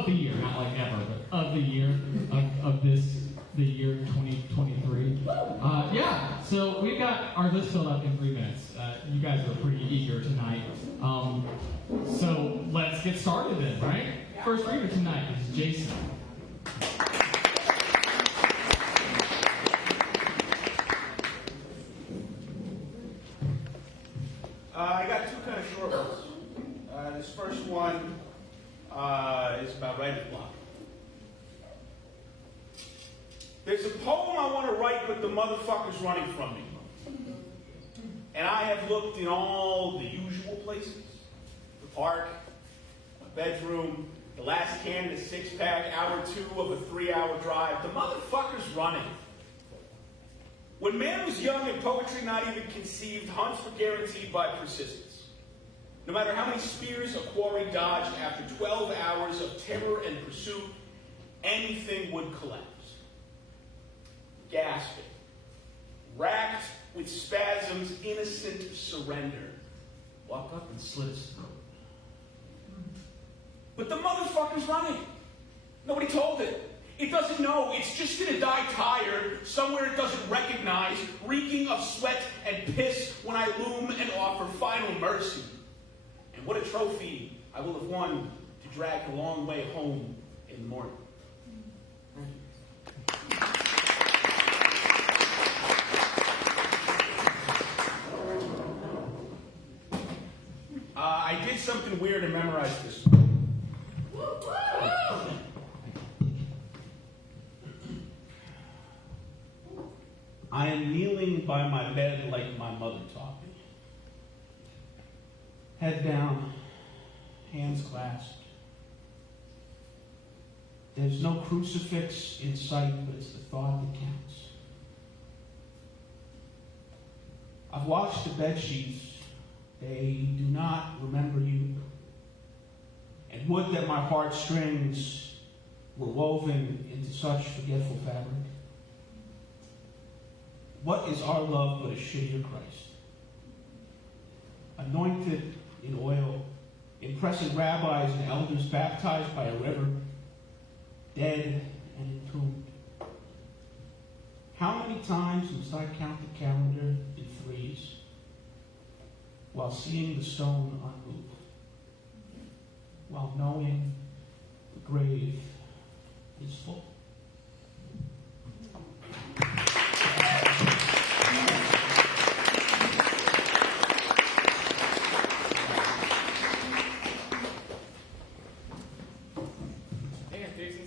of the year, not like ever, but of the year, of the year 2023. Yeah, so we've got our list filled up in 3 minutes. You guys are pretty eager tonight. So let's get started then, right? First reader tonight is Jason. I got two kind of short ones. This first one is about writer's block. There's a poem I want to write, but the motherfucker's running from me. And I have looked in all the usual places. The park, my bedroom, the last can of the six-pack, hour 2 of a 3-hour drive. The motherfucker's running. When man was young and poetry not even conceived, hunts were guaranteed by persistence. No matter how many spears a quarry dodged, after 12 hours of terror and pursuit, anything would collapse. Gasping, racked with spasms, innocent surrender, walk up and slit his throat. But the motherfucker's running. Nobody told it. It doesn't know. It's just going to die tired, somewhere it doesn't recognize, reeking of sweat and piss when I loom and offer final mercy. And what a trophy I will have won to drag a long way home in the morning. I did something weird and memorized this. I am kneeling by my bed like my mother taught me. Head down, hands clasped. There's no crucifix in sight, but it's the thought that counts. I've washed the bed sheets. They do not remember you. And would that my heartstrings were woven into such forgetful fabric. What is our love but a shittier Christ? Anointed in oil, impressing rabbis and elders baptized by a river, dead and entombed. How many times must I count the calendar in threes while seeing the stone unmoved, while knowing the grave is full?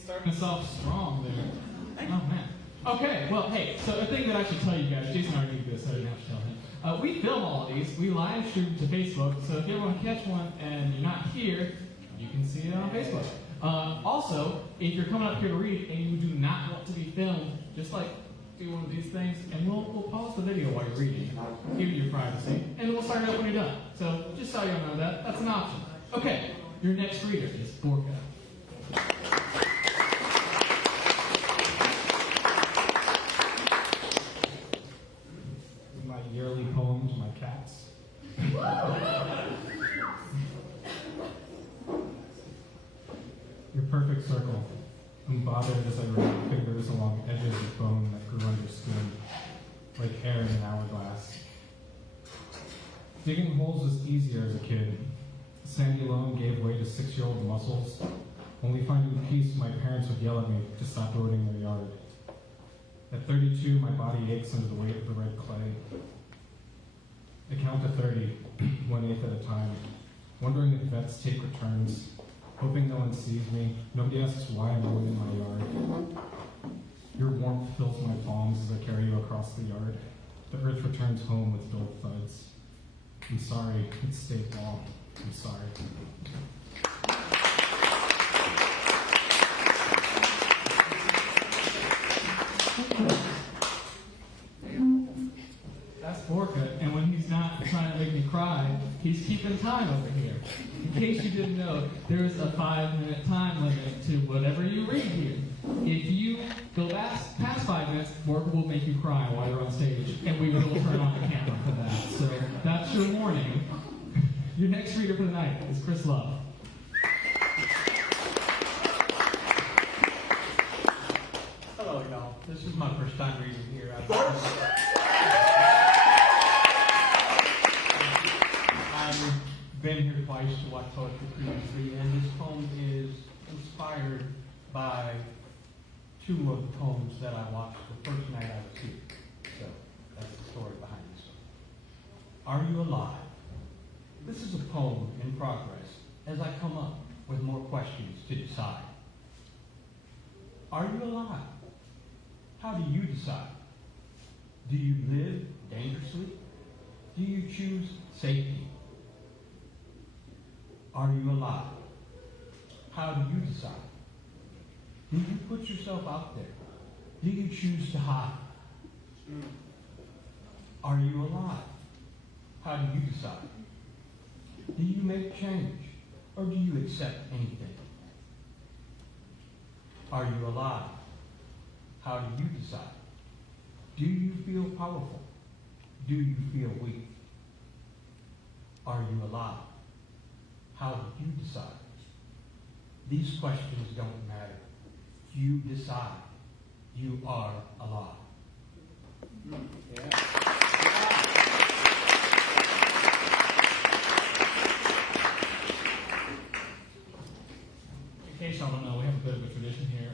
Starting us off strong there. Oh, man. Okay, well, hey, so a thing that I should tell you guys, Jason already did this, so I didn't have to tell him. We film all of these. We live stream to Facebook, so if you ever want to catch one and you're not here, you can see it on Facebook. Also, if you're coming up here to read and you do not want to be filmed, just like do one of these things, and we'll pause the video while you're reading, give you your privacy, and we'll start it up when you're done. So just so you know that, that's an option. Okay, your next reader is Borka. Yearly poem to my cats. Your perfect circle, unbothered as I ran fingers along edges of bone that grew under skin, like hair in an hourglass. Digging holes was easier as a kid. Sandy alone gave way to 6-year-old muscles. Only finding peace, my parents would yell at me to stop eroding their yard. At 32, my body aches under the weight of the red clay. I count to 30, 1/8 at a time, wondering if vets take returns, hoping no one sees me. Nobody asks why I'm alone in my yard. Your warmth fills my palms as I carry you across the yard. The earth returns home with dull thuds. I'm sorry, it's state law. I'm sorry. That's Borka, and when he's not trying to make me cry, he's keeping time over here. In case you didn't know, there is a 5-minute time limit to whatever you read here. If you go past 5 minutes, Borka will make you cry while you're on stage, and we will turn on the camera for that. So that's your warning. Your next reader for the night is Chris Love. my first time reading here. I've been here twice to watch poetry previously, and this poem is inspired by two of the poems that I watched the first night I was here. So that's the story behind this. Are you alive? This is a poem in progress as I come up with more questions to decide. Are you alive? How do you decide? Do you live dangerously? Do you choose safety? Are you alive? How do you decide? Do you put yourself out there? Do you choose to hide? Are you alive? How do you decide? Do you make change, or do you accept anything? Are you alive? How do you decide? Do you feel powerful? Do you feel weak? Are you alive? How do you decide? These questions don't matter. You decide. You are alive. In case y'all don't know, we have a bit of a tradition here.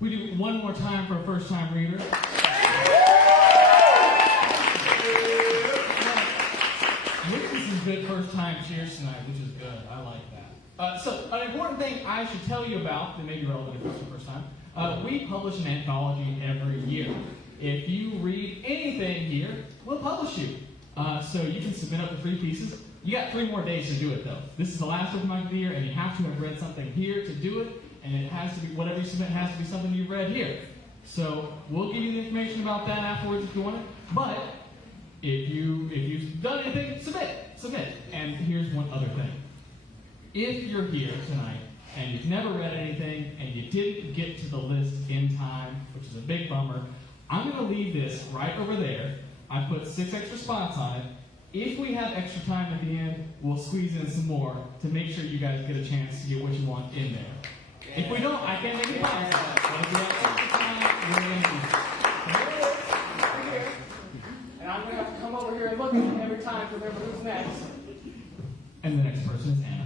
We do one more time for a first-time reader. We're getting some good first-time cheers tonight, which is good. I like that. So, an important thing I should tell you about that may be relevant if it's the first time. We publish an anthology every year. If you read anything here, we'll publish you. So you can submit up to 3 pieces. You got 3 more days to do it, though. This is the last open mic of the year, and you have to have read something here to do it. And it has to be, whatever you submit has to be something you've read here. So we'll give you the information about that afterwards if you want it. But if you've done anything, submit. And here's one other thing. If you're here tonight and you've never read anything and you didn't get to the list in time, which is a big bummer, I'm going to leave this right over there. I put 6 extra spots on it. If we have extra time at the end, we'll squeeze in some more to make sure you guys get a chance to get what you want in there. If we don't, I can't make it possible. But if we have extra time, we're going to use it. And I'm going to have to come over here and look at it every time to remember who's next. And the next person is Anna.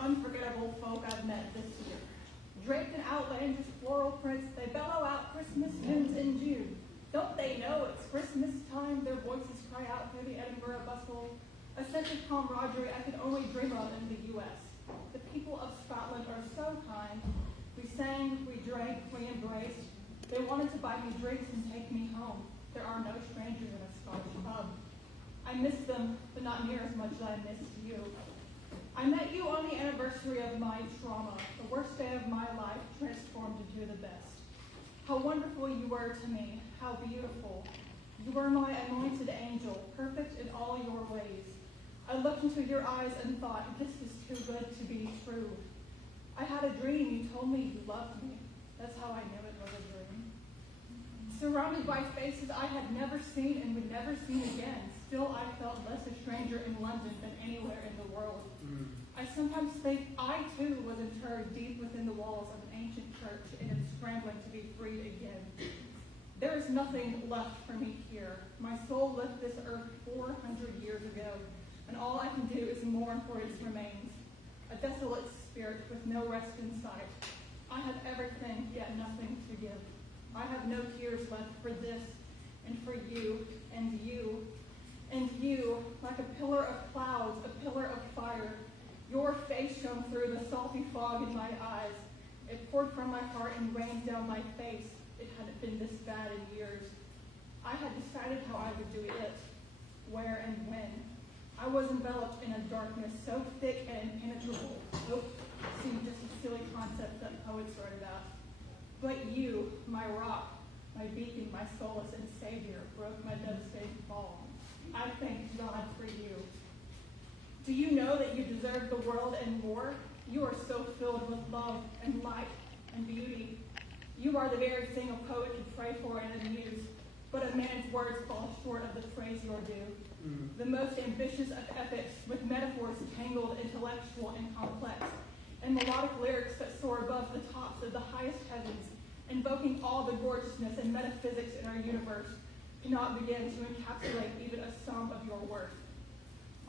Unforgettable folk I've met this year. Draped in outlandish floral prints, they bellow out Christmas hymns in June. Don't they know it's Christmas time? Their voices cry out through the Edinburgh bustle. A sense of camaraderie I could only dream of in the U.S. The people of Scotland are so kind. We sang, we drank, we embraced. They wanted to buy me drinks and take me home. There are no strangers in a Scottish pub. I miss them, but not near as much as I missed you. I met you on the anniversary of my trauma, the worst day of my life transformed into the best. How wonderful you were to me, how beautiful. You were my anointed angel, perfect in all your ways. I looked into your eyes and thought, this is too good to be true. I had a dream, you told me you loved me. That's how I knew it was a dream. Surrounded by faces I had never seen and would never see again, still I felt less a stranger in London than anywhere in the world. I sometimes think I too was interred deep within the walls of an ancient church and am scrambling to be freed again. There is nothing left for me here. My soul left this earth 400 years ago, and all I can do is mourn for its remains. A desolate spirit with no rest in sight. I have everything, yet nothing to give. I have no tears left for this, and for you, and you, and you, like a pillar of clouds, a pillar of fire. Your face shone through the salty fog in my eyes. It poured from my heart and rained down my face. It hadn't been this bad in years. I had decided how I would do it, where and when. I was enveloped in a darkness so thick and impenetrable. Hope seemed just a silly concept that poets write about. But you, my rock, my beacon, my solace and savior, broke my devastating fall. I thank God for you. Do you know that you deserve the world and more? You are so filled with love and light and beauty. You are the very thing a poet could pray for and a muse, but a man's words fall short of the praise you're due. The most ambitious of epics, with metaphors tangled, intellectual, and complex, and melodic lyrics that soar above the tops of the highest heavens, invoking all the gorgeousness and metaphysics in our universe, cannot begin to encapsulate even a sum of your worth.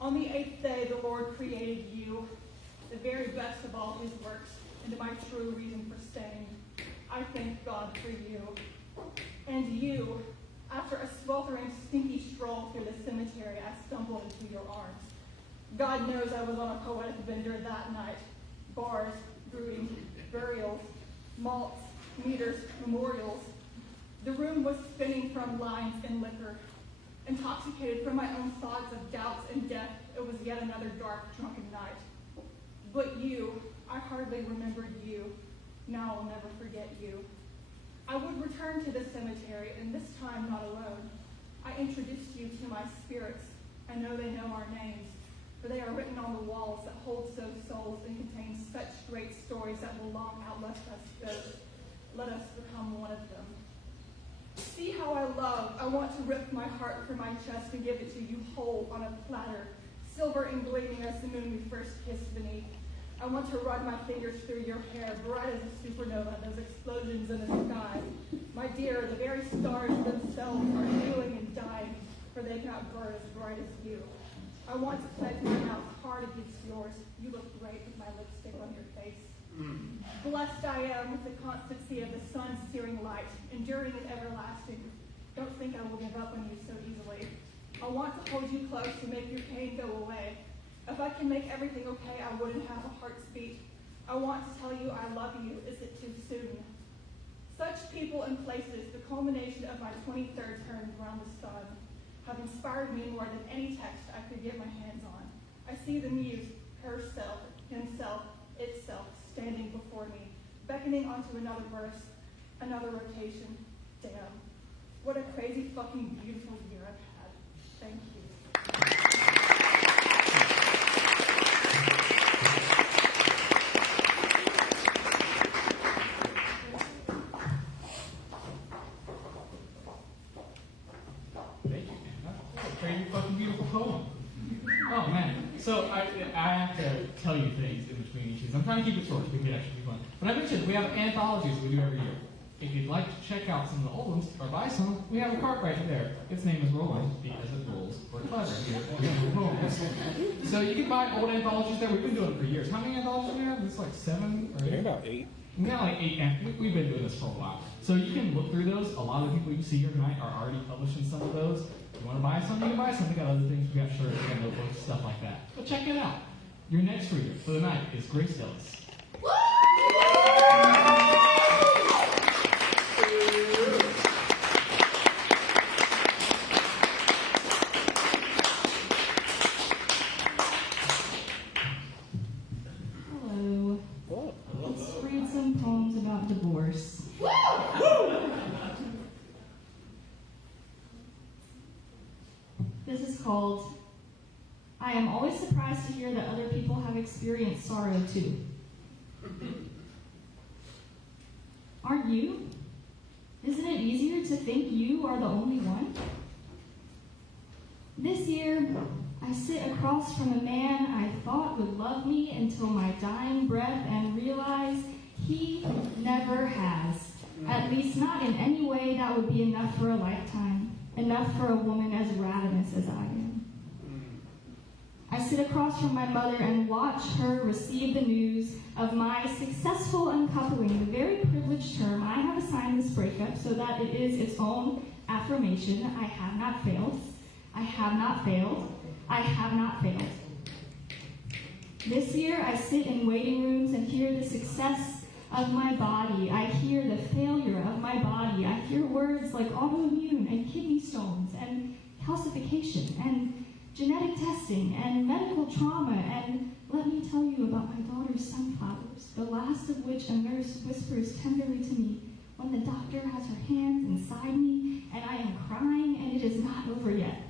On the 8th day, the Lord created you, the very best of all his works, and my true reason for staying. I thank God for you. And you, after a sweltering, stinky stroll through the cemetery, I stumbled into your arms. God knows I was on a poetic bender that night. Bars, brooding, burials, malts, meters, memorials. The room was spinning from lines and liquor. Intoxicated from my own thoughts of doubts and death, it was yet another dark, drunken night. But you, I hardly remembered you. Now I'll never forget you. I would return to the cemetery, and this time not alone. I introduced you to my spirits. I know they know our names, for they are written on the walls that hold so souls and contain such great stories that will long outlast us both. Let us become one of them. See how I love. I want to rip my heart from my chest and give it to you whole on a platter, silver and gleaming as the moon we first kissed beneath. I want to run my fingers through your hair, bright as a supernova, those explosions in the sky. My dear, the very stars themselves are healing and dying, for they cannot burn as bright as you. I want to pledge my mouth hard against yours. You look great with my lipstick on your face. Blessed I am with the constancy of the sun's searing light, enduring and everlasting. Don't think I will give up on you so easily. I want to hold you close to make your pain go away. If I can make everything okay, I wouldn't have a heart's beat. I want to tell you I love you. Is it too soon? Such people and places, the culmination of my 23rd term around the sun, have inspired me more than any text I could get my hands on. I see the muse, herself, himself, itself, standing before me, beckoning onto another verse, another rotation. Damn. What a crazy fucking beautiful year I've had. Thank you. Thank you, man. That's a crazy fucking beautiful poem. Oh, man. So I have to tell you things in between each of these. I'm trying to keep it short to make it actually be fun. But I mentioned we have anthologies we do every year. If you'd like to check out some of the old ones or buy some, we have a cart right there. Its name is Rolling because it rolls. We're clever here. We have poems. So you can buy old anthologies there. We've been doing it for years. How many anthologies do we have? It's like 7 or 8? About 8. We got like 8, and we've been doing this for a while. So you can look through those. A lot of the people you see here tonight are already publishing some of those. If you want to buy some, you can buy some. We got other things. We got shirts, we got notebooks, stuff like that. But check it out. Your next reader for the night is Grace Ellis. Hello. Let's read some poems about divorce. This is called, I am always surprised to hear that other people have experienced sorrow too. Aren't you? Isn't it easier to think you are the only one? This year, I sit across from a man I thought would love me until my dying breath and realize he never has. At least not in any way that would be enough for a lifetime, enough for a woman as ravenous as I am. I sit across from my mother and watch her receive the news of my successful uncoupling, the very privileged term I have assigned this breakup so that it is its own affirmation. I have not failed. I have not failed. I have not failed. This year, I sit in waiting rooms and hear the success of my body. I hear the failure of my body. I hear words like autoimmune and kidney stones and calcification and genetic testing and medical trauma. And let me tell you about my daughter's sunflowers, the last of which a nurse whispers tenderly to me when the doctor has her hands inside me and I am crying and it is not over yet.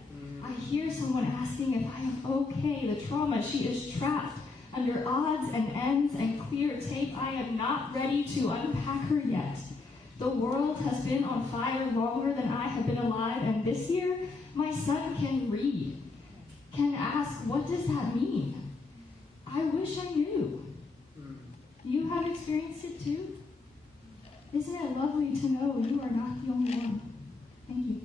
I hear someone asking if I am okay, the trauma. She is trapped under odds and ends and clear tape. I am not ready to unpack her yet. The world has been on fire longer than I have been alive, and this year, my son can read, can ask, what does that mean? I wish I knew. You have experienced it too? Isn't it lovely to know you are not the only one? Thank you.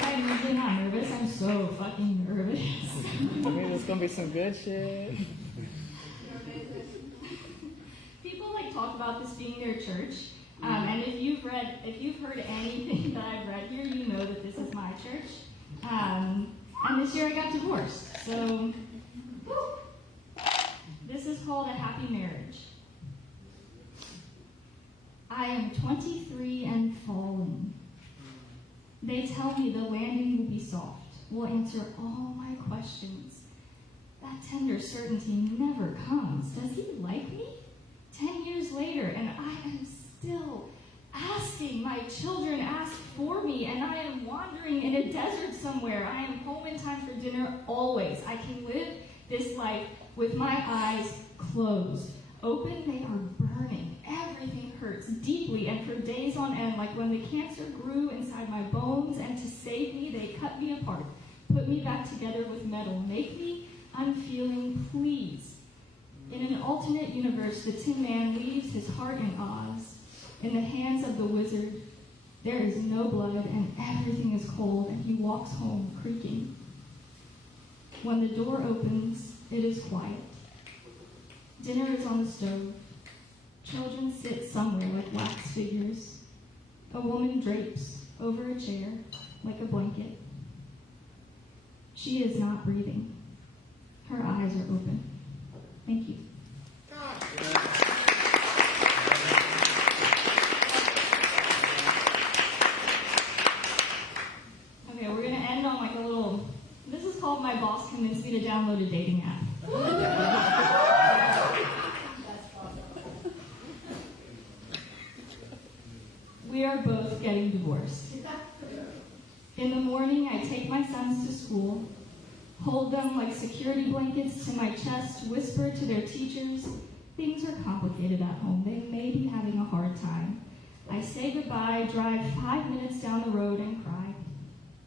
I'm usually not nervous. I'm so fucking nervous. I mean, it's gonna be some good shit. People talk about this being their church, and if you've heard anything that I've read here, you know that this is my church. And this year I got divorced, so this is called a happy marriage. I am 23 and falling. They tell me the landing will be soft, will answer all my questions. That tender certainty never comes. Does he like me? 10 years later, and I am still asking. My children ask for me, and I am wandering in a desert somewhere. I am home in time for dinner always. I can live this life with my eyes closed. Open, they are burning. Everything hurts deeply and for days on end, like when the cancer grew inside my bones, and to save me, they cut me apart, put me back together with metal, make me unfeeling, please. In an alternate universe, the Tin Man leaves his heart in Oz. In the hands of the wizard, there is no blood and everything is cold, and he walks home creaking. When the door opens, it is quiet. Dinner is on the stove. Children sit somewhere like wax figures. A woman drapes over a chair like a blanket. She is not breathing. Her eyes are open. Thank you. Okay, we're going to end on a little... This is called My Boss Convinced Me to Download a Dating App. We are both getting divorced. In the morning, I take my sons to school, hold them like security blankets to my chest, whisper to their teachers, things are complicated at home. They may be having a hard time. I say goodbye, drive 5 minutes down the road, and cry.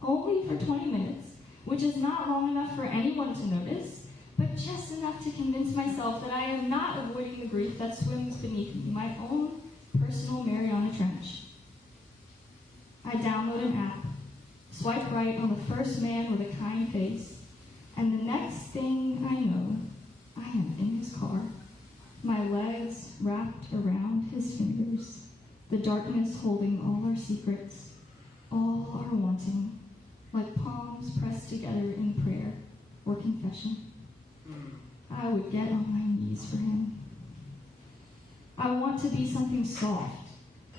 Only for 20 minutes, which is not long enough for anyone to notice, but just enough to convince myself that I am not avoiding the grief that swims beneath me, my own personal Mariana Trench. I download an app, swipe right on the first man with a kind face, and the next thing I know, I am in his car, my legs wrapped around his fingers, the darkness holding all our secrets, all our wanting, like palms pressed together in prayer or confession. I would get on my knees for him. I want to be something soft,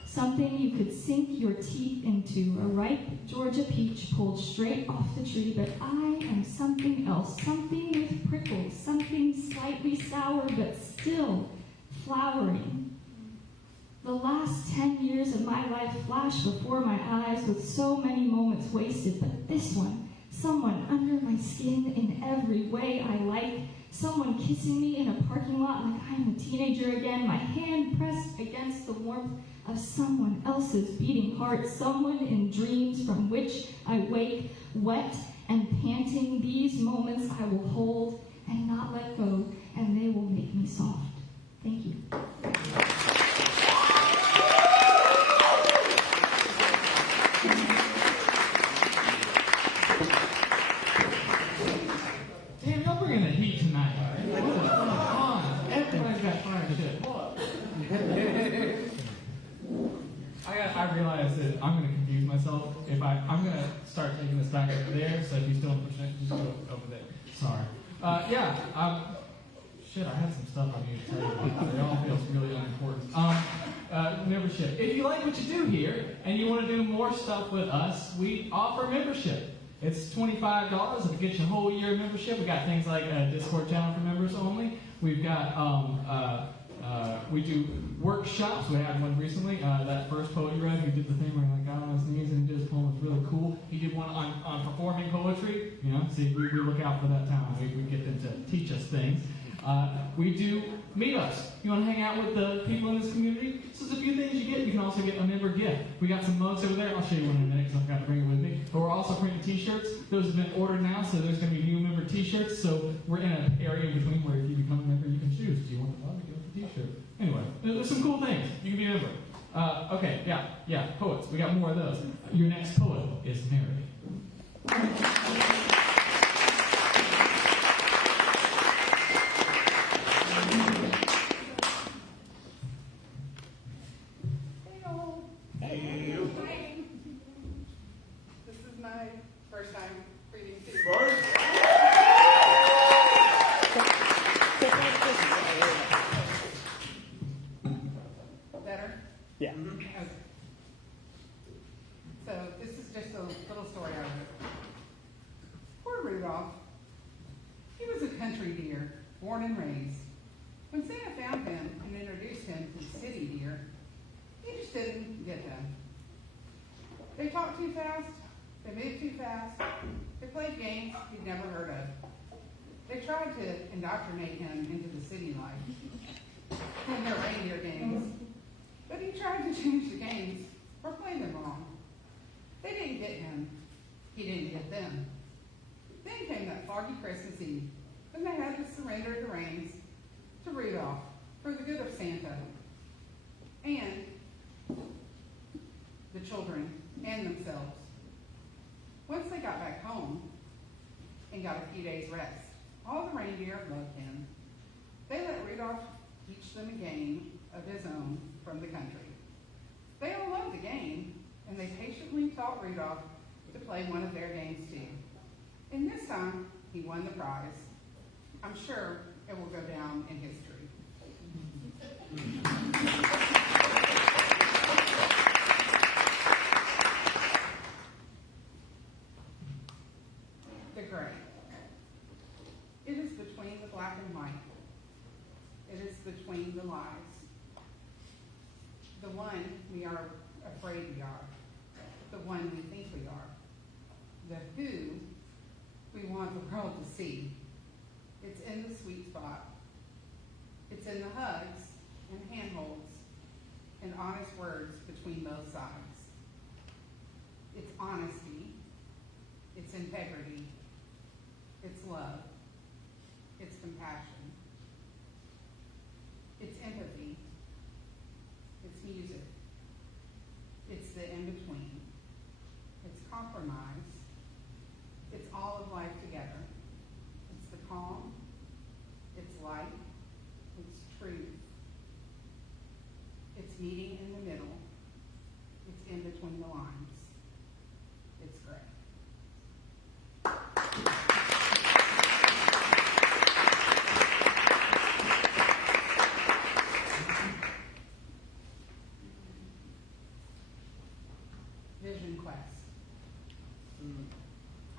something you could sink your teeth into, a ripe Georgia peach pulled straight off the tree, but I am something else, something with prickles, something slightly sour but still flowering. The last 10 years of my life flash before my eyes with so many moments wasted, but this one, someone under my skin in every way I like, someone kissing me in a parking lot like I'm a teenager again, my hand pressed against the warmth of someone else's beating heart, someone in dreams from which I wake, wet and panting. These moments I will hold and not let go, and they will make me soft. Thank you. Damn, y'all bringing the heat tonight. Come on. Everybody's got fire and shit. I realize that I'm going to confuse myself. If I'm going to start taking this back over there, so if you still push it, just go over there. Sorry. Shit, I had some stuff I need to tell you. It all feels really unimportant. Membership. If you like what you do here, and you want to do more stuff with us, we offer membership. It's $25. It'll get you a whole year of membership. We got things like a Discord channel for members only. We've got We do workshops. We had one recently. That first poet you read, who did the thing where he got on his knees and did his poem, was really cool. He did one on performing poetry. See, we look out for that talent. We get them to teach us things. We do meetups. You want to hang out with the people in this community? So there's a few things you get. You can also get a member gift. We got some mugs over there. I'll show you one in a minute because I forgot to bring it with me. But we're also printing t-shirts. Those have been ordered now, so there's going to be new member t-shirts. So we're in an area in between where if you become a member, you can choose. Do you want the mug or do you want the t-shirt? Anyway, there's some cool things. You can be a member. Okay, yeah, poets. We got more of those. Your next poet is Mary. This is my first time reading too. First? Better? Yeah. Okay. So this is just a little story I wrote. Poor Rudolph. He was a country deer, born and raised. When Santa found him and introduced him to city deer, he just didn't get them. They talked too fast, they moved too fast, they played games he'd never heard of. They tried to indoctrinate him into the city life and their reindeer games, but he tried to change the games or play them wrong. They didn't get him, he didn't get them. Then came that foggy Christmas Eve, when they had to surrender the reins to Rudolph for the good of Santa and the children and themselves. Once they got back home and got a few days rest, all the reindeer loved him. They let Rudolph teach them a game of his own from the country. They all loved the game, and they patiently taught Rudolph to play one of their games too. And this time, he won the prize. I'm sure it will go down in history. The gray. It is between the black and white. It is between the lies. The one we are afraid we are. The one we think we are. The who we want the world to see. It's in the sweet spot. It's in the hugs and handholds and honest words between both sides. It's honesty. It's integrity. It's love. It's compassion. It's empathy. It's music. It's the in-between. It's compromise. It's all of life together. It's the calm. It's light. It's truth. It's meeting in the middle. It's in between the lines. It's gray. Vision quest.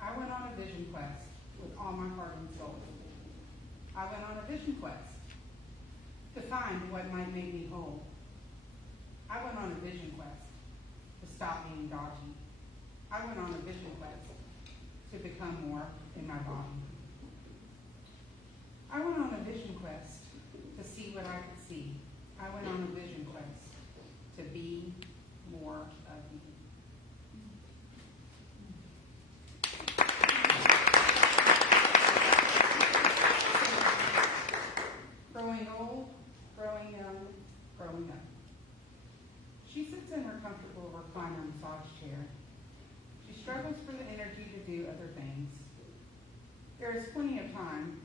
I went on a vision quest with all my heart and soul. I went on a vision quest to find what might make me whole. I went on a vision quest to stop being dodgy. I went on a vision quest to become more in my body. I went on a vision quest to see what I could see. I went on a vision quest to be more of me. Growing old, growing young, growing up. She sits in her comfortable recliner massage chair. She struggles for the energy to do other things. There is plenty of time,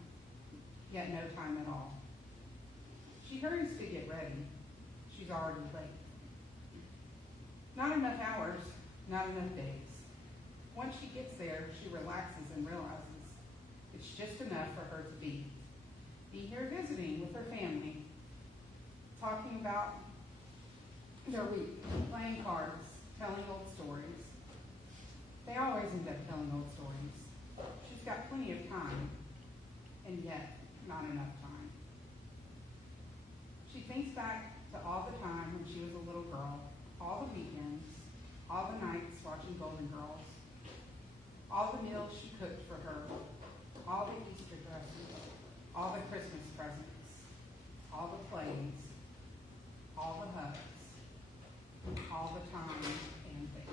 yet no time at all. She hurries to get ready. She's already late. Not enough hours, not enough days. Once she gets there, she relaxes and realizes it's just enough for her to be here visiting with her family, talking about their week, playing cards, telling old stories. They always end up telling old stories. She's got plenty of time, and yet not enough time. She thinks all the meals she cooked for her, all the Easter dresses, all the Christmas presents, all the plays, all the hugs, all the time and things.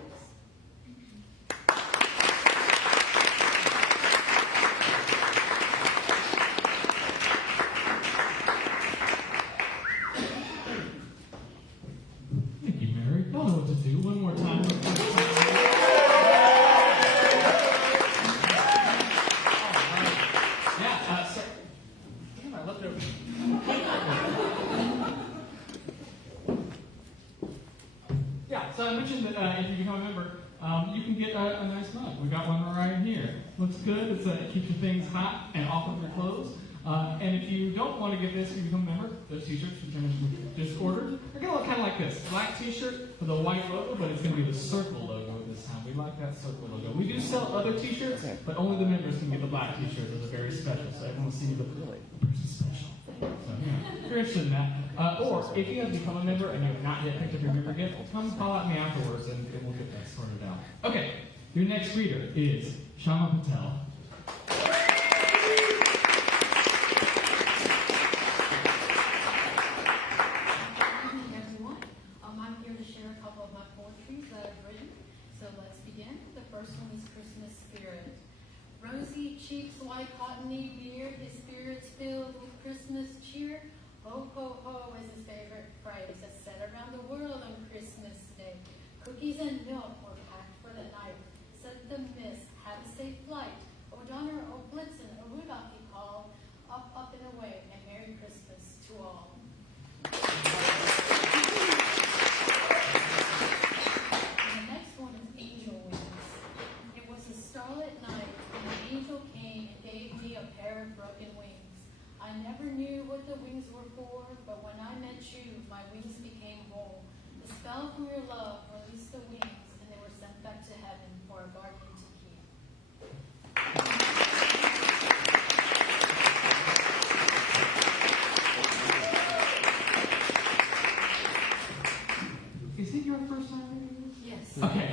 Thank you, Mary. Y'all know what to do. One more time. Yeah, so, damn, I left it over. Yeah, so I mentioned that if you become a member, you can get a nice mug. We got one right here. Looks good. It keeps your things hot and off of your clothes. And if you don't want to get this, if you become a member, those t-shirts, which I just ordered, they're going to look kind of like this. Black t-shirt with a white logo, but it's going to be the circle logo this time. We like that circle logo. We do sell other t-shirts, but only the members can get the black t-shirt. Those are very special, so everyone will see you look pretty special. So, yeah, if you're interested in that. Or if you have become a member and you have not yet picked up your member gift, come call out me afterwards and we'll get that sorted out. Okay, your next reader is Shama Patel. I'm here to share a couple of my poetries that I've written. So let's begin. The first one is Christmas Spirit. Rosy cheeks, white cottony beard, his spirits filled with Christmas cheer. Ho, ho, ho is his favorite phrase that's said around the world on Christmas Day. Cookies and milk were packed for the night. Set the mist, have a safe flight. O Donner, O Blitzen, O Rudolph he called. Up, up and away, and Merry Christmas to all. The next one is Angel Wings. It was a starlit night when an angel came and gave me a pair of broken wings. I never knew what the wings were for, but when I met you, my wings became whole. The spell from your love released the wings, and they were sent back to heaven for a guardian to keep. Is it your first time reading this? Yes. Okay.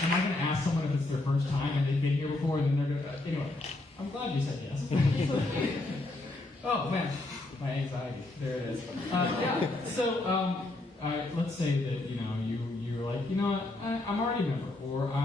Am I going to ask someone if it's their first time and they've been here before and then they're going to... Anyway, I'm glad you said yes. Oh, man. My anxiety. There it is. Yeah. So, let's say that, you're like, what, I'm already a member, or I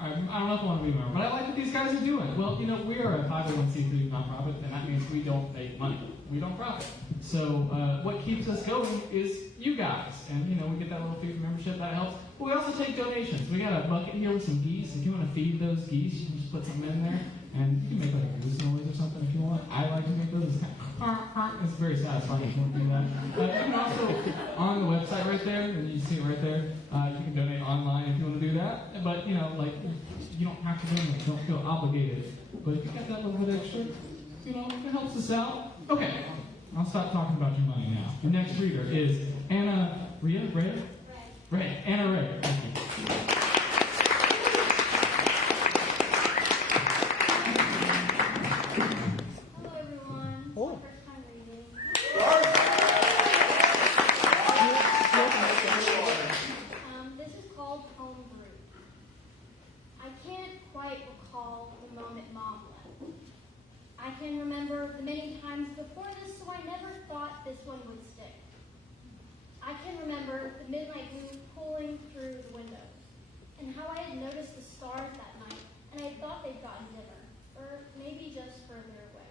don't know if I want to be a member, but I like what these guys are doing. Well, we are a 501c3 nonprofit, and that means we don't make money. We don't profit. So what keeps us going is you guys. And, we get that little fee for membership. That helps. But we also take donations. We got a bucket here with some geese. If you want to feed those geese, you can just put something in there. And you can make like a goose noise or something if you want. I like to make those. It's very satisfying if you want to do that. You can also, on the website right there, and you see it right there, you can donate online if you want to do that. But, you don't have to donate. Don't feel obligated. But if you got that little bit extra, it helps us out. Okay, I'll stop talking about your money now. The next reader is Anna Ray? Anna Ray. Thank you. Hello, everyone. Oh. First time reading. This is called Homebrew. I can't quite recall the moment Mom left. I can remember the many times before this, so I never thought this one would stick. I can remember the midnight moon pulling through the windows, and how I had noticed the stars that night, and I thought they'd gotten dimmer, or maybe just further away.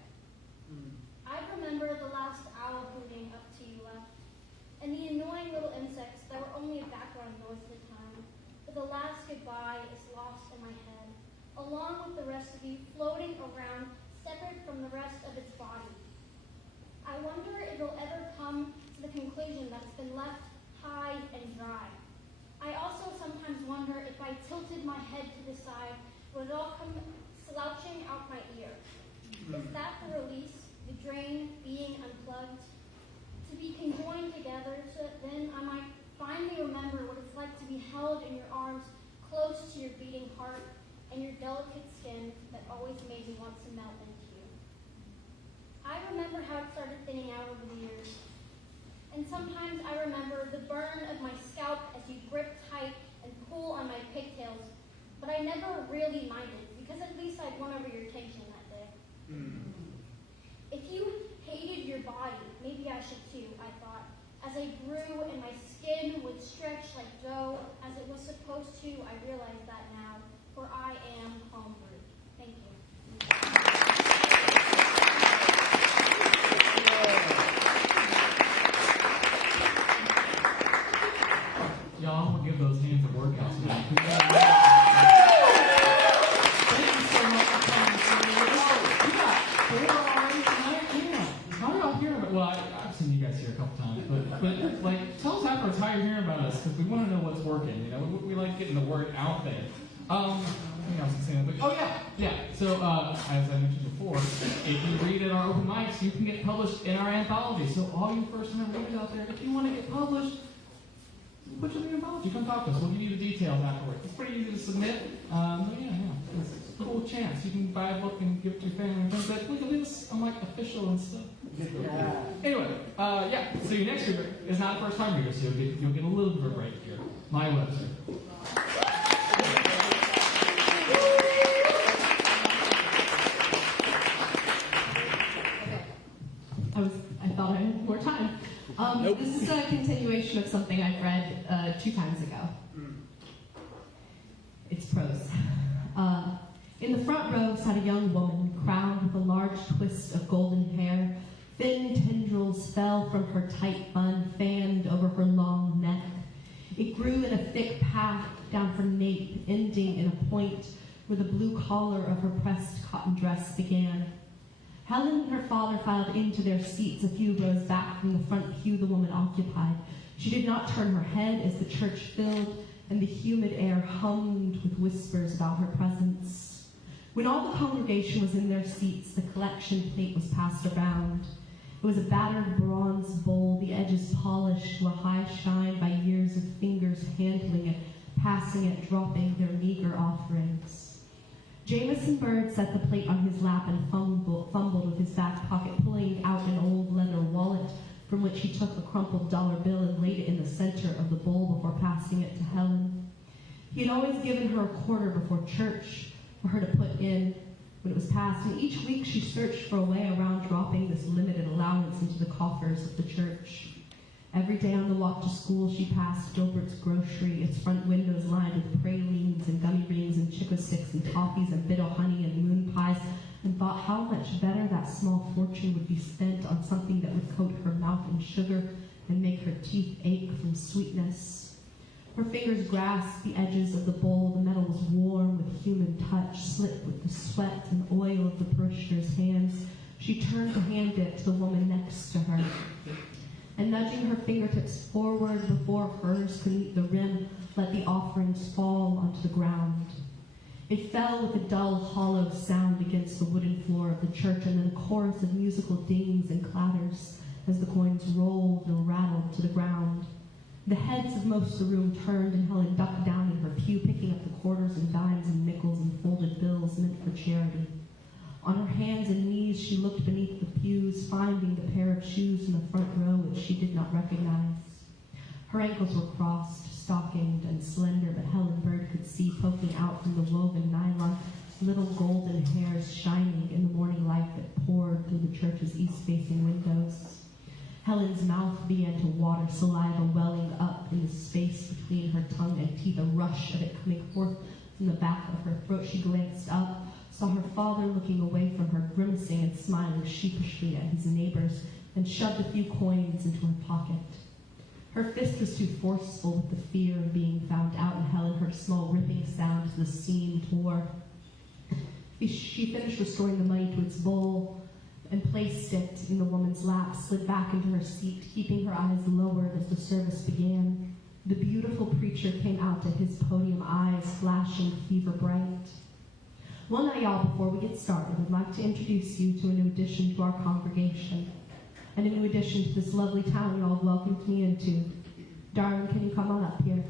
I remember the last owl hooting up to you left, and the annoying little insects that were only a background noise at the time, but the last goodbye is lost in my head, along with the rest of you floating around, separate from the rest of its body. I wonder if it'll ever come to the conclusion that it's been left high and dry. I also sometimes wonder if I tilted my head to the side, would it all come slouching out my ear? Is that the release, the drain being unplugged? To be conjoined together so that then I might finally remember what it's like to be held in your arms close to your beating heart and your delicate skin that always made me want to melt into you. I remember how it started thinning out over the years. And sometimes I remember the burn of my scalp I never really minded, because at least I'd won over your attention that day. If you hated your body, maybe I should too, I thought. As I grew and my skin would stretch like dough, as it was supposed to, I realize that now, for I am homebrewed. Thank you. Y'all, I'm gonna give those hands a workout today. Thank you so much for coming. You got 4 already tonight? Yeah. How are y'all hearing about? Well, I've seen you guys here a couple times, but like, tell us afterwards how you're hearing about us, because we want to know what's working. You know, we like getting the word out there. What else to say? Oh yeah. So as I mentioned before, if you read at our open mics, you can get published in our anthology. So all you first-time readers out there, if you want to get published, put your anthology. Come talk to us. We'll give you the details afterwards. It's pretty easy to submit. But yeah, it's a cool chance. You can buy a book and give it to your family and friends. Like, look at this. I'm like official and stuff. Anyway, yeah. So your next reader is not a first-time reader, so you'll get a little bit of a break here. My Webster. I thought I had more time. Nope. This is a continuation of something I've read 2 times ago. It's prose. In the front row sat a young woman, crowned with a large twist of golden hair. Thin tendrils fell from her tight bun, fanned over her long neck. It grew in a thick path down her nape, ending in a point where the blue collar of her pressed cotton dress began. Helen and her father filed into their seats a few rows back from the front pew the woman occupied. She did not turn her head as the church filled, and the humid air hummed with whispers about her presence. When all the congregation was in their seats, the collection plate was passed around. It was a battered bronze bowl, the edges polished to a high shine by years of fingers handling it, passing it, dropping their meager offerings. Jameson Bird set the plate on his lap and fumbled with his back pocket, pulling out an old leather wallet from which he took a crumpled dollar bill and laid it in the center of the bowl before passing it to Helen. He had always given her a quarter before church for her to put in when it was passed, and each week she searched for a way around dropping this limited allowance into the coffers of the church. Every day on the walk to school, she passed Gilbert's Grocery, its front windows lined with pralines and gummy rings and chico sticks and toffees and bit of honey and moon pies, and thought how much better that small fortune would be spent on something that would coat her mouth in sugar and make her teeth ache from sweetness. Her fingers grasped the edges of the bowl. The metal was warm with human touch, slick with the sweat and oil of the parishioners' hands. She turned to hand it to the woman next to her, and nudging her fingertips forward before hers could meet the rim, let the offerings fall onto the ground. It fell with a dull, hollow sound against the wooden floor of the church, and then a chorus of musical dings and clatters as the coins rolled and rattled to the ground. The heads of most of the room turned, and Helen ducked down in her pew, picking up the quarters and dimes and nickels and folded bills meant for charity. On her hands and knees, she looked beneath the pews, finding the pair of shoes in the front row which she did not recognize. Her ankles were crossed, stockinged, and slender, but Helen Bird could see poking out from the woven nylon little golden hairs shining in the morning light that poured through the church's east-facing windows. Helen's mouth began to water, saliva welling up in the space between her tongue and teeth, a rush of it coming forth from the back of her throat. She glanced up, saw her father looking away from her, grimacing and smiling sheepishly at his neighbors, and shoved a few coins into her pocket. Her fist was too forceful with the fear of being found out, and Helen heard a small ripping sound as the seam tore. She finished restoring the money to its bowl and placed it in the woman's lap, slid back into her seat, keeping her eyes lowered as the service began. The beautiful preacher came out at his podium, eyes flashing fever bright. Well, now, y'all, before we get started, I'd like to introduce you to a new addition to our congregation, and a new addition to this lovely town y'all have welcomed me into. Darling, can you come on up here?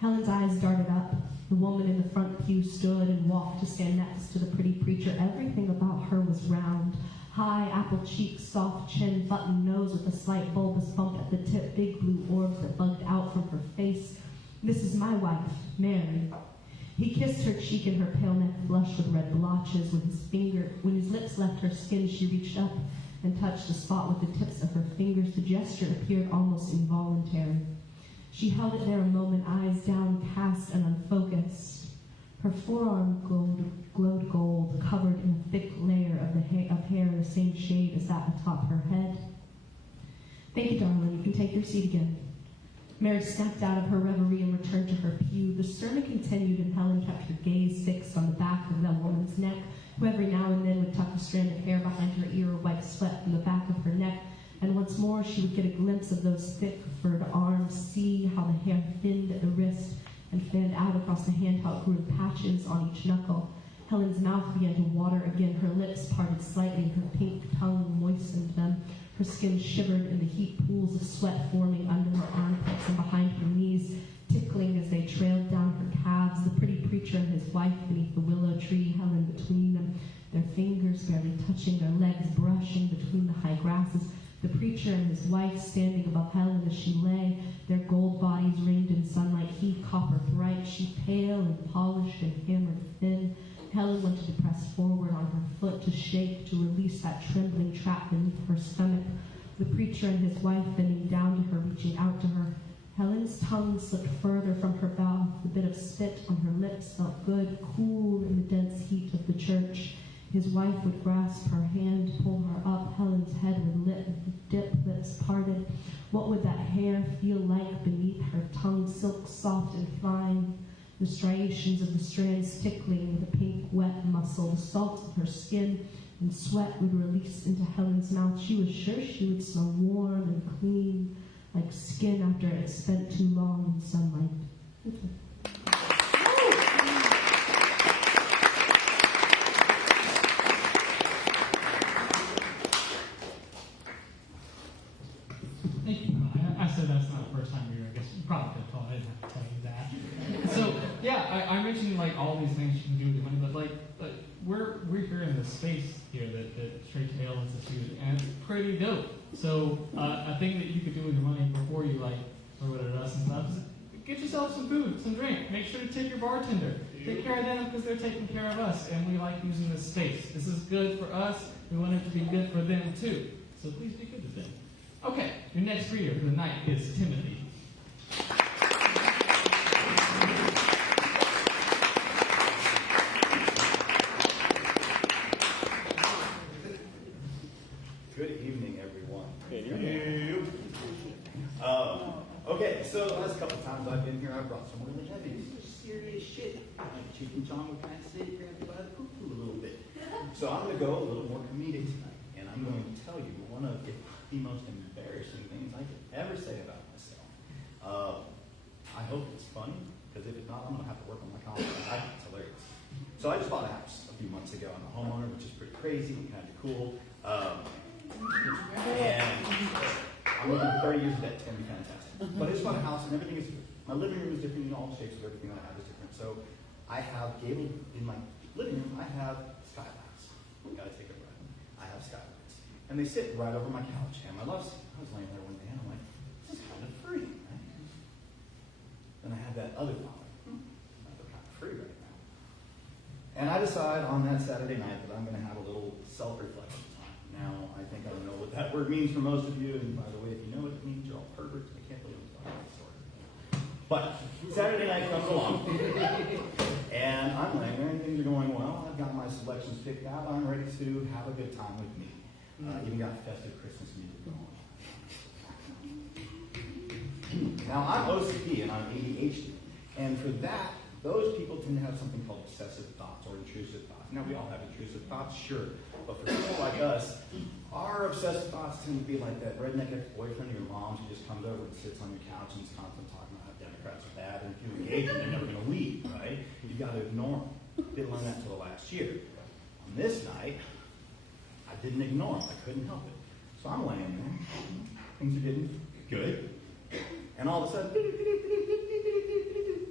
Helen's eyes darted up. The woman in the front pew stood and walked to stand next to the pretty preacher. Everything about her was round. High apple cheeks, soft chin, button nose with a slight bulbous bump at the tip, big blue orbs that bugged out from her face. This is my wife, Mary. He kissed her cheek and her pale neck flushed with red blotches. When his lips left her skin, she reached up and touched the spot with the tips of her fingers. The gesture appeared almost involuntary. She held it there a moment, eyes downcast and unfocused. Her forearm glowed gold, covered in a thick layer of hair the same shade as that atop her head. Thank you, darling. You can take your seat again. Mary snapped out of her reverie and returned to her pew. The sermon continued, and Helen kept her gaze fixed on the back of that woman's neck, who every now and then would tuck a strand of hair behind her ear or wipe sweat from the back of her neck. And once more she would get a glimpse of those thick, furred arms, see how the hair thinned at the wrist and fanned out across the hand, how it grew in patches on each knuckle. Helen's mouth began to water again. Her lips parted slightly, her pink tongue moistened them. Her skin shivered in the heat pools of sweat forming under her armpits and behind her knees, tickling as they trailed down her calves. The pretty preacher and his wife beneath the willow tree, Helen between them, their fingers barely touching, their legs brushing between the high grasses. The preacher and his wife standing above Helen as she lay, their gold bodies ringed in sunlight, he copper bright, she pale and polished and hammered thin. Helen wanted to press forward on her foot, to shake, to release that trembling trap beneath her stomach. The preacher and his wife bending down to her, reaching out to her. Helen's tongue slipped further from her mouth. The bit of spit on her lips felt good, cool in the dense heat of the church. His wife would grasp her hand, pull her up. Helen's head would dip, lips parted. What would that hair feel like beneath her tongue, silk soft and fine? The striations of the strands tickling the pink, wet muscle, the salt of her skin and sweat would release into Helen's mouth. She was sure she would smell warm and clean, like skin after it had spent too long in sunlight. Thank you. I said that's not the first time you're here. I guess you probably could have told me. I didn't have to tell you that. So yeah, I mentioned like all these things you can do with your money, but we're here in this space here that Straight Tail Institute, and it's pretty dope. So a thing that you could do with your money before you like throw it at us and stuff is get yourself some food, some drink. Make sure to tip your bartender. Take care of them because they're taking care of us, and we like using this space. This is good for us. We want it to be good for them too. So please be good to them. Okay, your next reader for the night is Timothy. Good evening, everyone. Good evening. Okay, so the last couple times I've been here, I've brought some really heavy, serious shit. Chief and John would kind of sit here and butt poo-poo a little bit. So I'm going to go a little more comedic tonight, and I'm going to tell you one of the most embarrassing things I could ever say about myself. I hope it's funny, because if it's not, I'm going to have to work on my comedy. I think it's hilarious. So I just bought a house a few months ago. I'm a homeowner, which is pretty crazy and kind of cool. And I'm looking for 30 years of debt. It's going to be fantastic. But I just bought a house, and everything is different. My living room is different, all the shapes of everything that I have is different. So I have gabled, in my living room, I have skylights. Gotta take a breath. I have skylights. And they sit right over my couch. And I was laying there one day, and I'm like, this is kind of free, right? Then I had that other thought, they're kind of free right now. And I decide on that Saturday night that I'm going to have a little self-reflection time. Now, I think I don't know what that word means for most of you, and by the way, if you know what it means, you're all perverts. I can't believe I'm telling this story. But Saturday night comes along, and I'm laying there, and things are going well. I've got my selections picked out. I'm ready to have a good time with me. Even got festive Christmas music going. Now, I'm OCD and I'm ADHD, and for that, those people tend to have something called obsessive thoughts or intrusive thoughts. Now, we all have intrusive thoughts, sure, but for people like us, our obsessive thoughts tend to be like that redneck ex-boyfriend of your mom's who just comes over and sits on your couch and is constantly talking about how Democrats are bad, and if you engage them, they're never going to leave, right? You've got to ignore them. Didn't learn that until the last year. On this night, I didn't ignore them. I couldn't help it. So I'm laying there. Things are getting good. And all of a sudden,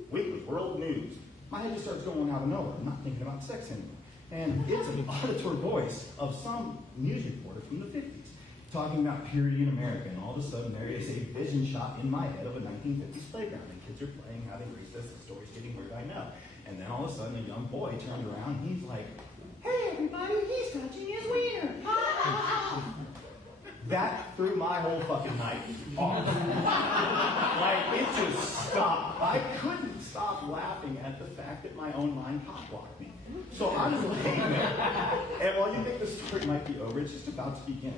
week with world news. My head just starts going out of nowhere. I'm not thinking about sex anymore. And it's an auditory voice of some news reporter from the 50s talking about purity in America. And all of a sudden, there is a vision shot in my head of a 1950s playground. And kids are playing, having recess, the story's getting weird, I know. And And then all of a sudden, a young boy turned around, and he's like, "Hey, everybody, he's touching his wiener." That threw my whole fucking night off. Like, it just stopped. I couldn't stop laughing at the fact that my own mind cock-blocked me. So I'm laying there, and while you think the story might be over, it's just about to begin.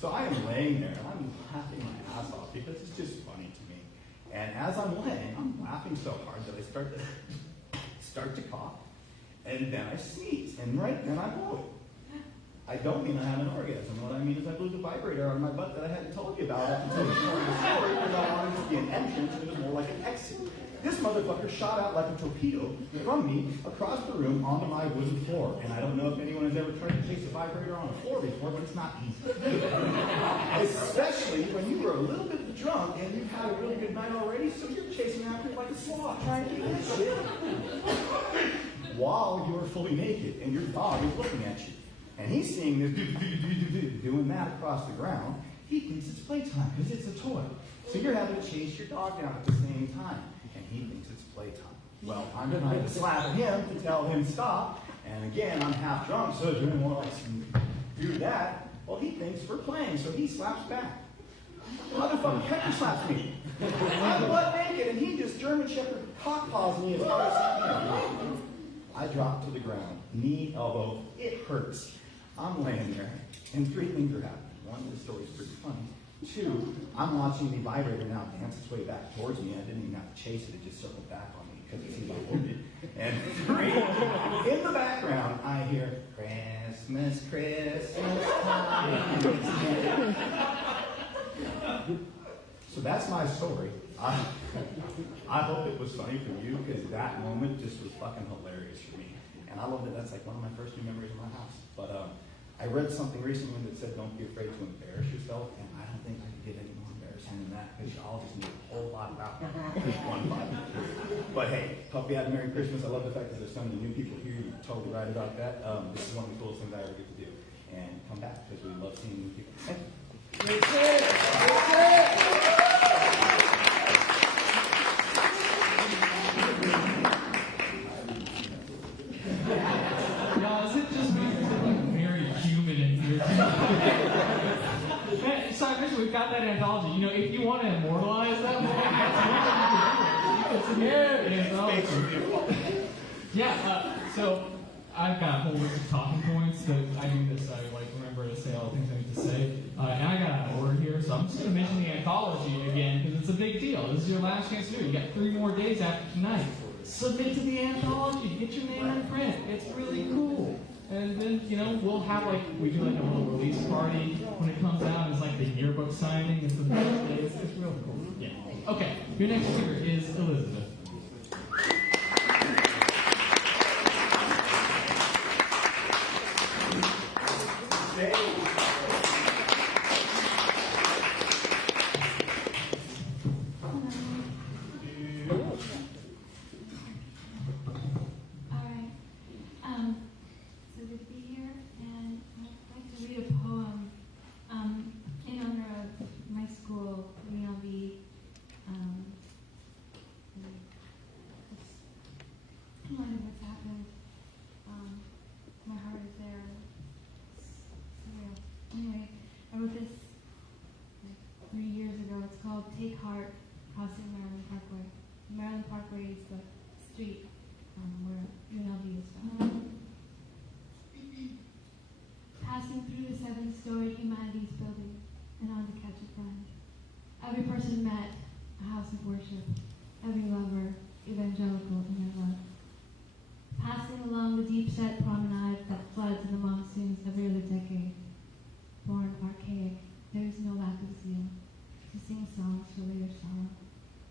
So I am laying there, and I'm laughing my ass off because it's just funny to me. And as I'm laying, I'm laughing so hard that I start to cough, and then I sneeze, and right then I blow it. I don't mean I had an orgasm. What I mean is I blew the vibrator out of my butt that I hadn't told you about up until the point of the story, because I wanted it to be an entrance, and it was more like an exit. This motherfucker shot out like a torpedo from me across the room onto my wooden floor. And I don't know if anyone has ever tried to chase a vibrator on a floor before, but it's not easy. Especially when you were a little bit drunk and you've had a really good night already, so you're chasing after it like a sloth, trying to get this shit. While you're fully naked and your dog is looking at you. And he's seeing this doing that across the ground. He thinks it's playtime because it's a toy. So you're having to chase your dog down at the same time. And he thinks it's playtime. Well, I'm trying to slap him to tell him stop. And again, I'm half drunk, so doing more like do that. Well, he thinks we're playing, so he slaps back. Motherfucker Pecker slaps me. I'm butt naked, and he just German Shepherd cockpaws me as hard as he can. I drop to the ground, knee, elbow, it hurts. I'm laying there, and three things are happening. One, this story's pretty funny. Two, I'm watching the vibrator now dance its way back towards me. I didn't even have to chase it, it just circled back on me because it seemed like wounded. And three, in the background, I hear, "Christmas, Christmas time." So that's my story. I hope it was funny for you, because that moment just was fucking hilarious for me. And I love that that's like one of my first new memories of my house. But I read something recently that said don't be afraid to embarrass yourself, and I don't think I could get any more embarrassing than that, because y'all just knew a whole lot about this one body. But hey, hope you had a Merry Christmas. I love the fact that there's so many new people here. You're totally right about that. This is one of the coolest things I ever get to do. And come back, because we love seeing new people. Thank you. That's it. That's it. Is it just me? Is it like very humid in here? Man, so I mentioned we've got that anthology. You know, if you want to immortalize that moment, that's one thing you can do. You can anthology. Yeah, so I've got a whole list of talking points that I do this. I like remember to say all the things I need to say. And I got an order here, so I'm just going to mention the anthology again because it's a big deal. This is your last chance to do it. You got 3 more days after tonight. Submit to the anthology. Get your name in print. It's really cool. And then, you know, we'll have we do like a little release party when it comes out. It's like the yearbook signing. It's the best day. It's real cool. Yeah. Okay. Your next speaker is Elizabeth. Take Heart, crossing Maryland Parkway. Maryland Parkway is the street where UNLV is found. Passing through the 7-story Humanities building and on to catch a friend. Every person met a house of worship, every lover evangelical in their love. Passing along the deep-set promenade that floods in the monsoons every other decade. Born archaic, there is no lack of zeal to sing songs for later sorrow.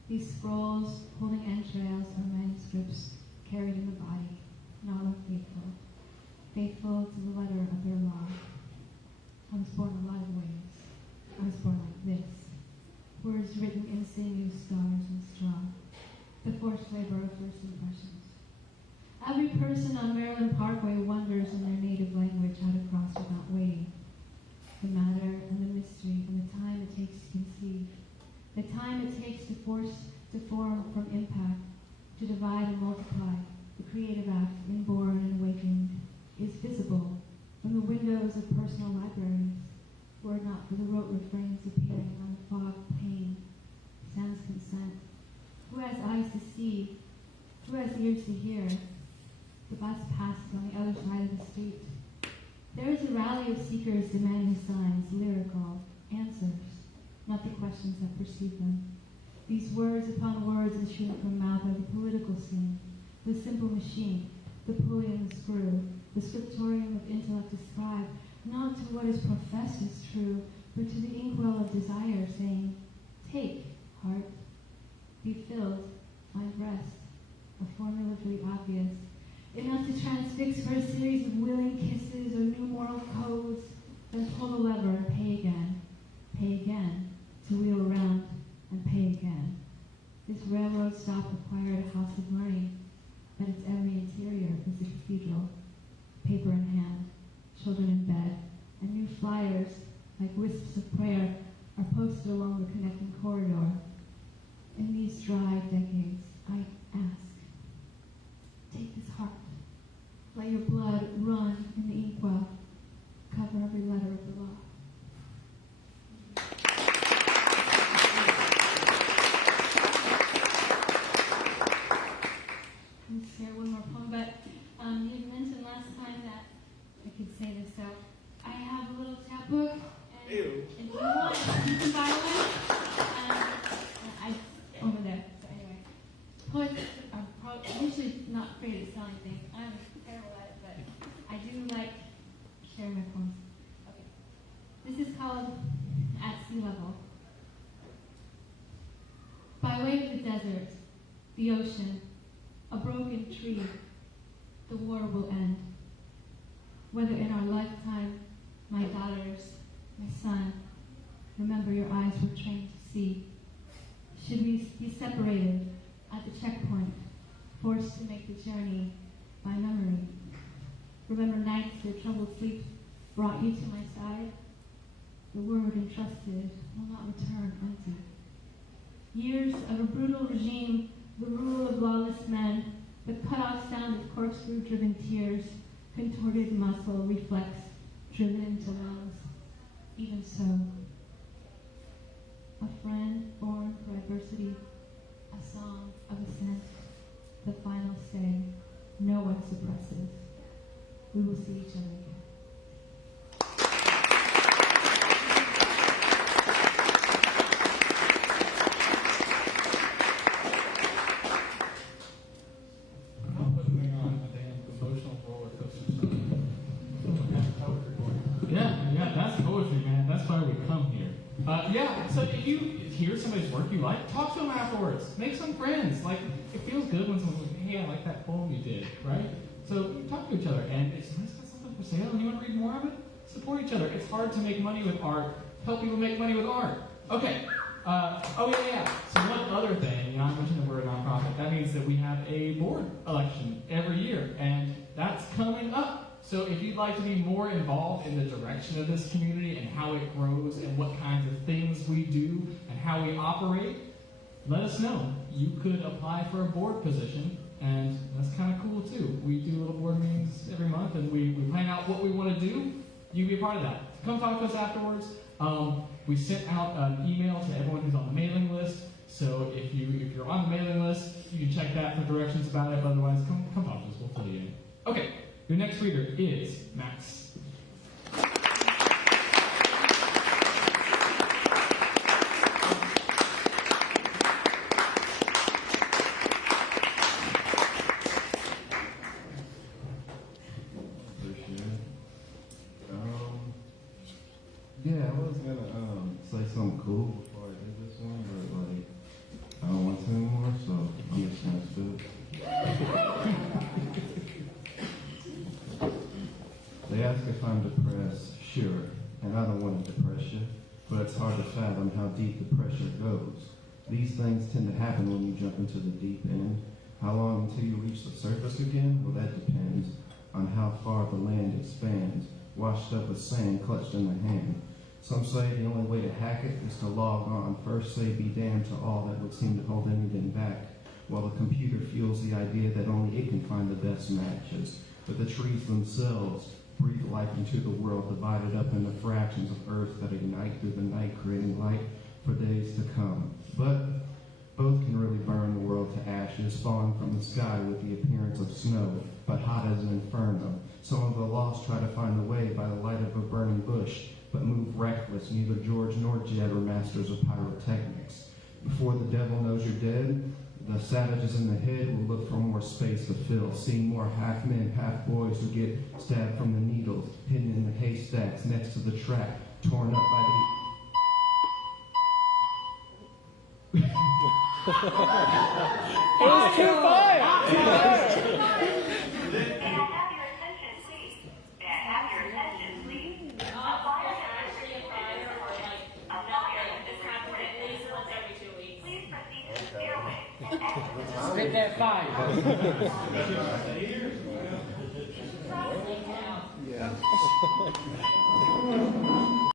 These scrolls, holding entrails or manuscripts, carried in the body, not unfaithful, faithful to the letter of their law. I was born a lot of ways. I was born like this. Words written in sinew, stars, and straw. The forced labor of first impressions. Every person on Maryland Parkway wonders in their native language how to cross without waiting. The matter and the mystery and the time it takes to conceive, the time it takes to form from impact, to divide and multiply, the creative act inborn and awakened, is visible from the windows of personal libraries, were it not for the rote refrains appearing on the fog pane, sans consent. Who has eyes to see? Who has ears to hear? The bus passes on the other side of the street. There is a rally of seekers demanding signs, lyrical answers, not the questions that precede them. These words upon words issue from the mouth of the political scene, the simple machine, the pulley and the screw, the scriptorium of intellect ascribed not to what is professed as true, but to the inkwell of desire, saying, take, heart, be filled, find rest, a formula for the obvious, enough to transfix for a series of willing kisses or new moral codes, then pull the lever and pay again, to wheel around and pay again. This railroad stop required a house of learning, but its every interior is a cathedral, paper in hand, children in bed, and new flyers, like wisps of prayer, are posted along the connecting corridor. In these dry decades, I ask, take this heart, let your blood run in the inkwell, cover every letter of the law. I'll share one more poem, but you had mentioned last time that I could say this, so I have a little chapbook, and if you want, you can buy one. Over there. So anyway, poets are usually not great at selling things. I'm terrible at it, but I do like sharing my poems. Okay, this is called At Sea Level. By way of the desert, the ocean, a broken tree, the war will end. Whether in our lifetime, my daughters, my son, remember your eyes were trained to see. Should we be separated at the checkpoint, forced to make the journey by memory? Remember nights your troubled sleep brought you to my side? The word entrusted will not return empty. Years of a brutal regime, the rule of lawless men, the cut-off sound of corkscrew-driven tears, contorted muscle, reflex, driven into lungs. Even so, a friend born for adversity, a song of ascent, the final say, no one suppresses. We will see each other again. I'm putting on a damn emotional roller coaster. Yeah, that's poetry, man. That's why we come here. So if you hear somebody's work you like, talk to them afterwards. Make some friends. Like, it feels good when someone's like, hey, I like that poem you did, right? So talk to each other. And if somebody's got something for sale and you want to read more of it, support each other. It's hard to make money with art. Help people make money with art. Okay. So one other thing, I mentioned that we're a nonprofit. That means that we have a board election every year, and that's coming up. So if you'd like to be more involved in the direction of this community and how it grows and what kinds of things we do and how we operate, let us know. You could apply for a board position, and that's kind of cool too. We do little board meetings every month, and we plan out what we want to do. You can be a part of that. Come talk to us afterwards. We sent out an email to everyone who's on the mailing list. So if you're on the mailing list, you can check that for directions about it. But otherwise, come talk to us. We'll fill you in. Okay. Your next reader is Max. Yeah, I was gonna say something cool before I did this one, but I don't want to anymore, so I'm just gonna spit it. They ask if I'm depressed, sure, and I don't want to depress you, but it's hard to fathom how deep the pressure goes. These things tend to happen when you jump into the deep end. How long until you reach the surface again? Well, that depends on how far the land expands, washed up with sand clutched in the hand. Some say the only way to hack it is to log on. First say be damned to all that would seem to hold anything back, while the computer fuels the idea that only it can find the best matches. But the trees themselves breathe life into the world, divided up into fractions of earth that ignite through the night, creating light for days to come. But both can really burn the world to ashes, falling from the sky with the appearance of snow, but hot as an inferno. Some of the lost try to find the way by the light of a burning bush, but move reckless. Neither George nor Jed are masters of pyrotechnics. Before the devil knows you're dead, the savages in the head will look for more space to fill, seeing more half men, half boys who get stabbed from the needles, hidden in the haystacks next to the track, torn up by the... It was too far. Spit that fire. Yeah.